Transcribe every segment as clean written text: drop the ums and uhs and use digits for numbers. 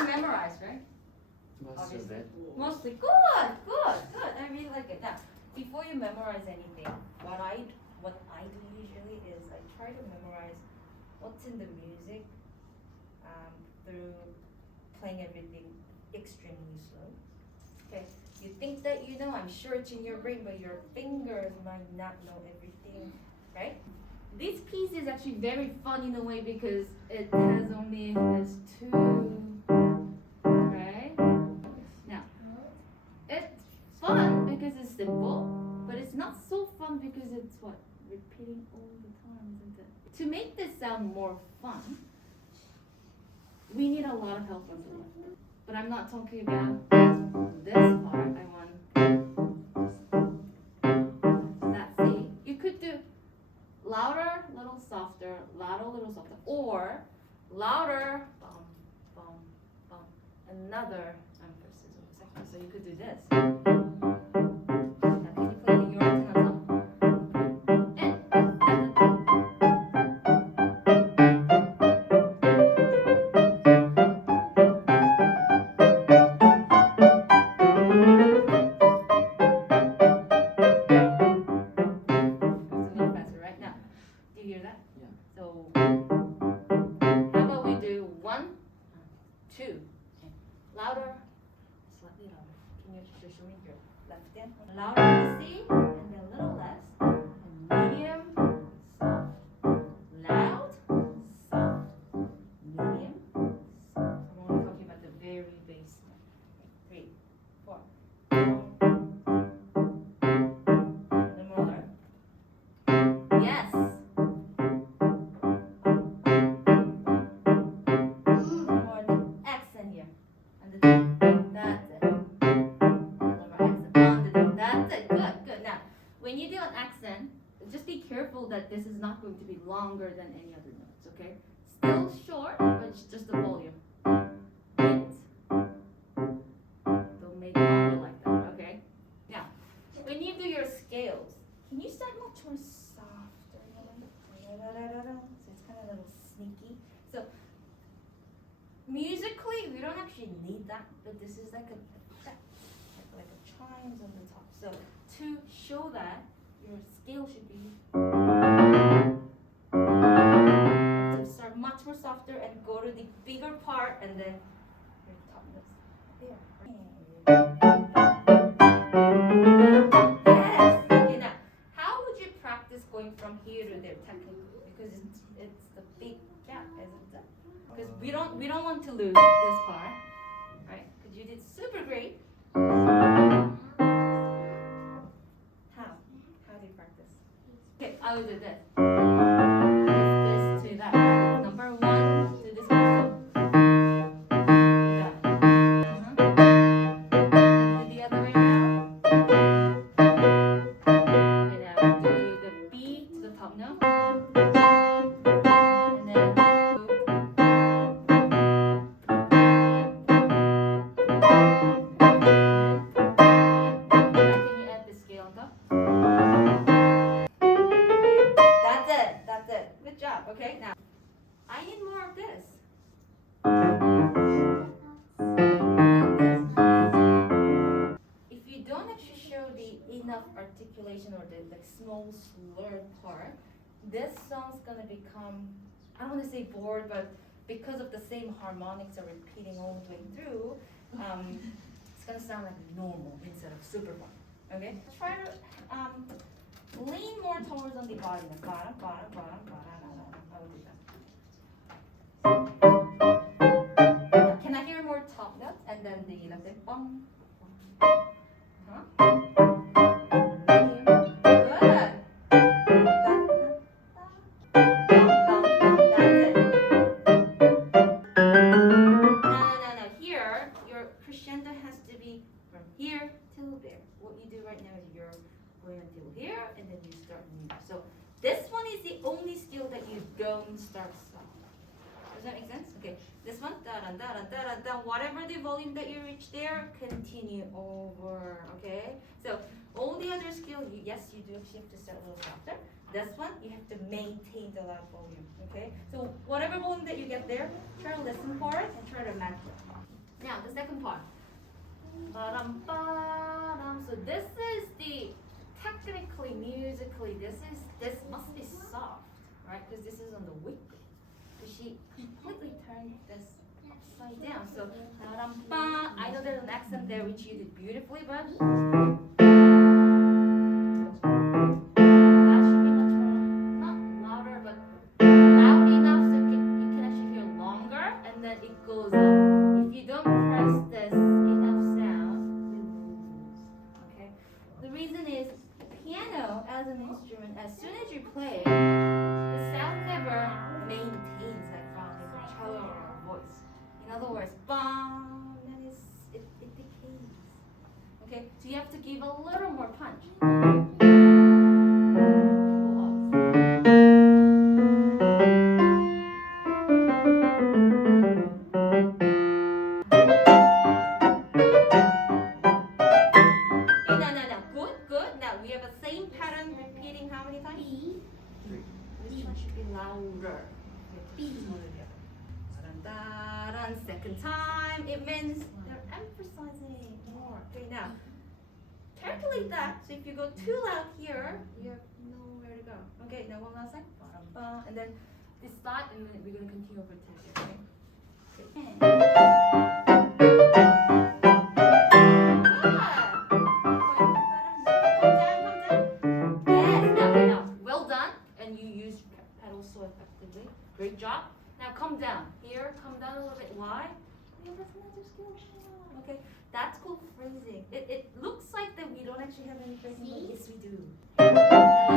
you memorize, right? Most of it. Mostly. Good. I really like it. Now, before you memorize anything, what I do usually is I try to memorize what's in the music through playing everything extremely slow. Okay. You think that you know, I'm sure it's in your brain, but your fingers might not know everything, right? This piece is actually very fun in a way because it has two, right? Now, it's fun because it's simple, but it's not so fun because it's what? Repeating all the time, isn't it? To make this sound more fun, we need a lot of help on the left. But I'm not talking about this part. I want that C. You could do louder, little softer, louder, little softer, or louder, bum, bum, bum, another emphasis on the second. So you could do this. Now, can you play the your antenna top? Louder, slightly louder. Can you just show me your left hand? Louder on the C, and then a little less. And medium, soft. Loud, soft. Medium, soft. I'm only talking about the very base. 3, 4. The molar. Yes. When you do an accent, just be careful that this is not going to be longer than any other notes, okay? Still short, but it's just the volume. Hint. Don't make it longer like that, okay? Now, when you do your scales, can you start much more softer? So it's kind of a little sneaky. So, musically, we don't actually need that, but this is like a chimes on the top. So to show that your scale should be to start much more softer and go to the bigger part and then your top notes there. Yes. Okay, now how would you practice going from here to there technically? Because it's the big gap, isn't it? Because we don't want to lose this part, right? Because you did super great. Okay, I will do this. This to that. Number 1 to this also. That. And do the other way around. And now do the B to the top note. And then can you add the scale on top? That's it. Good job. Okay, now I need more of this. If you don't actually show the enough articulation or the small slurred part, this song's gonna become, I don't want to say bored, but because of the same harmonics are repeating all the way through, it's gonna sound like normal instead of super fun. Okay? Try to lean more towards on the bottom. Bottom. I will do that. Can I hear more top notes and then the left hand? Bum. Huh? Medium. Good. That's it. No. Here, your crescendo has to be from here till there. What you do right now is you're going until here and then you start new. So this one is the only skill that you don't start soft. Does that make sense? Okay. This one, da da da da da da. Whatever the volume that you reach there, continue over. Okay. So all the other skill, yes, you do actually have to start a little softer. This one, you have to maintain the loud volume. Okay. So whatever volume that you get there, try to listen for it and try to match it. Now the second part. Ba-dum, ba-dum. So this is the technically, musically, this must be soft, right? Because this is on the weak. So she completely turned this upside down. So ba-dum, ba. I know there's an accent there which you did beautifully, but that should be much more not louder, but loud enough so you can actually hear longer, and then it goes up. If you don't press this enough sound, you lose. Okay. The reason is piano as an instrument, as soon as you play it, the sound never maintains like from the cello or a voice. In other words, bang, that is, it decays. Okay, so you have to give a little more punch. Good. Now we have the same pattern repeating how many times? Three. This one should be louder. Second time, it means they're emphasizing more. Okay, now calculate that. So if you go too loud here, you have nowhere to go. Okay, now one last time. And then this side, and then we're going to continue over to here. Okay. Great job. Now come down. Here, come down a little bit. Why? Yeah, that's another skill. Okay, that's called phrasing. It looks like that we don't actually have any phrasing, but yes, we do. Now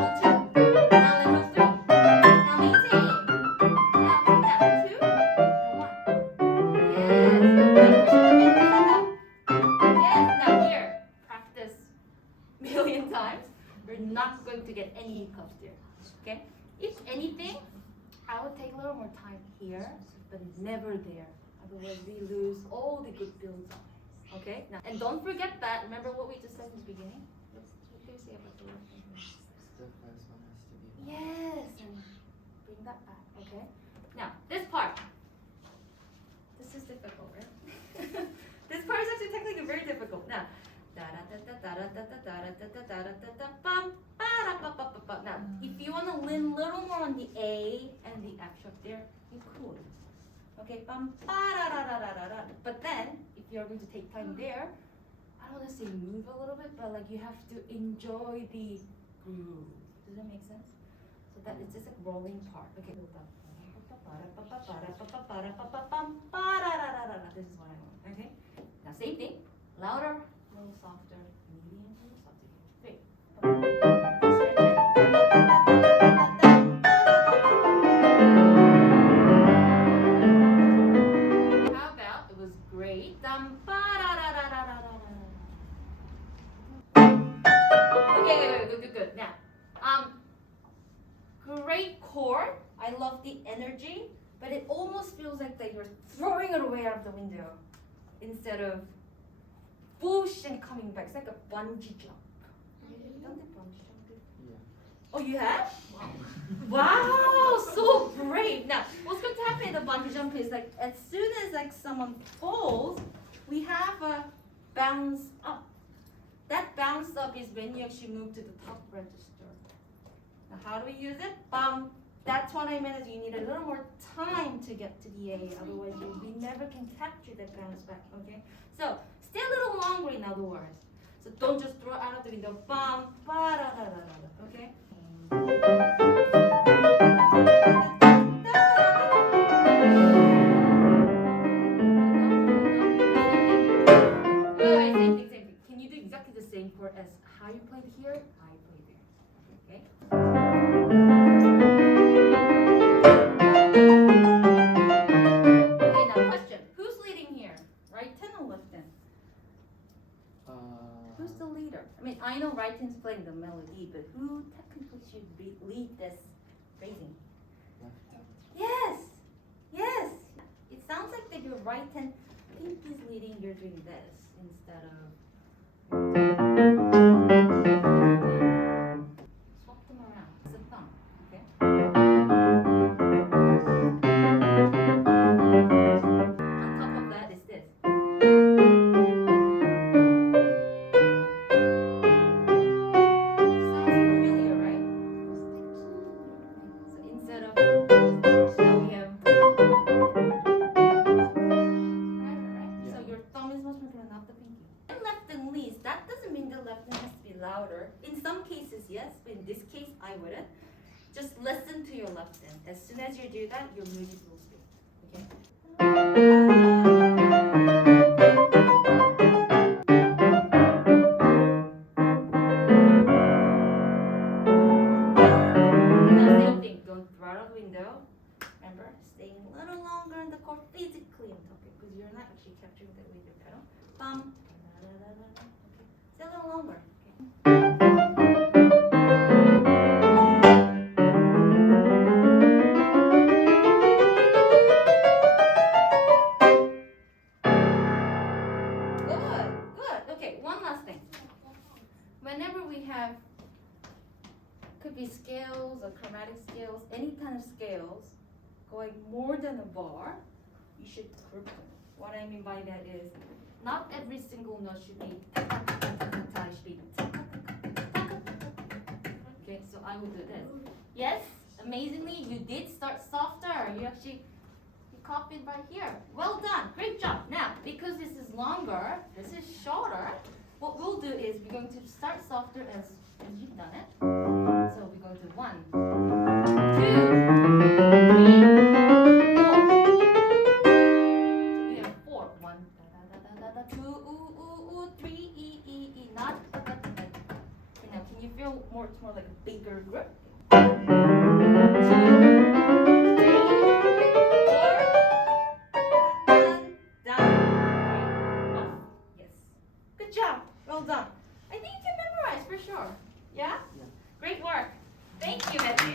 level 2. Now level 3. Now maintain. Now come down. 2. Now 1. Yes. Now here. Practice a million times. We're not going to get any hiccups there. Okay? If anything, I would take a little more time here, but never there. Otherwise, we lose all the good builds up. Okay? Now, and don't forget that. Remember what we just said in the beginning? What do you say about the left hand? The first one has to be. Yes, and bring that back. Okay? Now, this part. This is difficult, right? This part is actually technically very difficult. Now, now, if you want to lean a little more on the A and the F sharp there, you could. Okay, but then if you're going to take time there, I don't want to say move a little bit, but like you have to enjoy the groove. Does that make sense? So that it's just a rolling part. Okay, this is what I want. Okay, now same thing, louder, a little softer, medium, a little softer. 3. How about it was great? Okay, good. Now, great chord. I love the energy, but it almost feels like that you're throwing it away out of the window instead of whoosh and coming back. It's like a bungee jump. You don't do bungee jump, do you? Yeah. Oh, you have? Wow, so brave. Now, what's going to happen in the bungee jump is like as soon as like someone falls, we have a bounce up. That bounce up is when you actually move to the top register. Now, how do we use it? That's what I meant is you need a little more time to get to the A. Otherwise, we never can capture that bounce back. Okay. So stay a little longer, in other words. So don't just throw it out of the window. Okay? Good, same thing. Can you do exactly the same chord as how you played here, how you played there? Okay? Okay, now question. Who's leading here? Right hand or left hand? Who's the leader? I mean, I know right hand's playing the melody, but who technically should lead this phrasing? Left hand. Yes. It sounds like your right hand pinky is leading, you're doing this instead of. Swap them around. It's a thumb, okay? On top of that is this. Sounds familiar, right? So instead of now we have right. Yeah. So your thumb is much more gonna not the pinky. And left and least, that doesn't mean the left hand has to be louder. In some cases, yes, but in this case, I wouldn't. Just listen to your left hand. As soon as you do that, your music will speak. Okay? Now same thing, don't throttle the window. Remember, staying a little longer in the chord physically I'm talking, because you're not actually capturing that with your pedal. Thumb. Okay. Stay a little longer. Okay. Good, good. Okay, one last thing. Whenever we have, could be scales or chromatic scales, any kind of scales going more than a bar, you should group them. What I mean by that is, not every single note should be ta ta ta ta ta ta. It should be ta ta ta ta ta ta. Okay, so I will do this. Yes, amazingly, you did start softer. You actually copied right here. Well done, great job. Now, because this is longer, this is shorter, what we'll do is we're going to start softer as you've done it. So we're going to 1, 2, 3, 4. So we have 4. 1, da da da da da, 2, ooh ooh ooh, 3, e e e, not da da da da. Okay, now can you feel more? It's more like a bigger grip. 1, 2, 3, 4. Down, off. Yes. Good job. Well done. I think you can memorize for sure. Yeah? Yeah. Great work. Thank you, Matthew.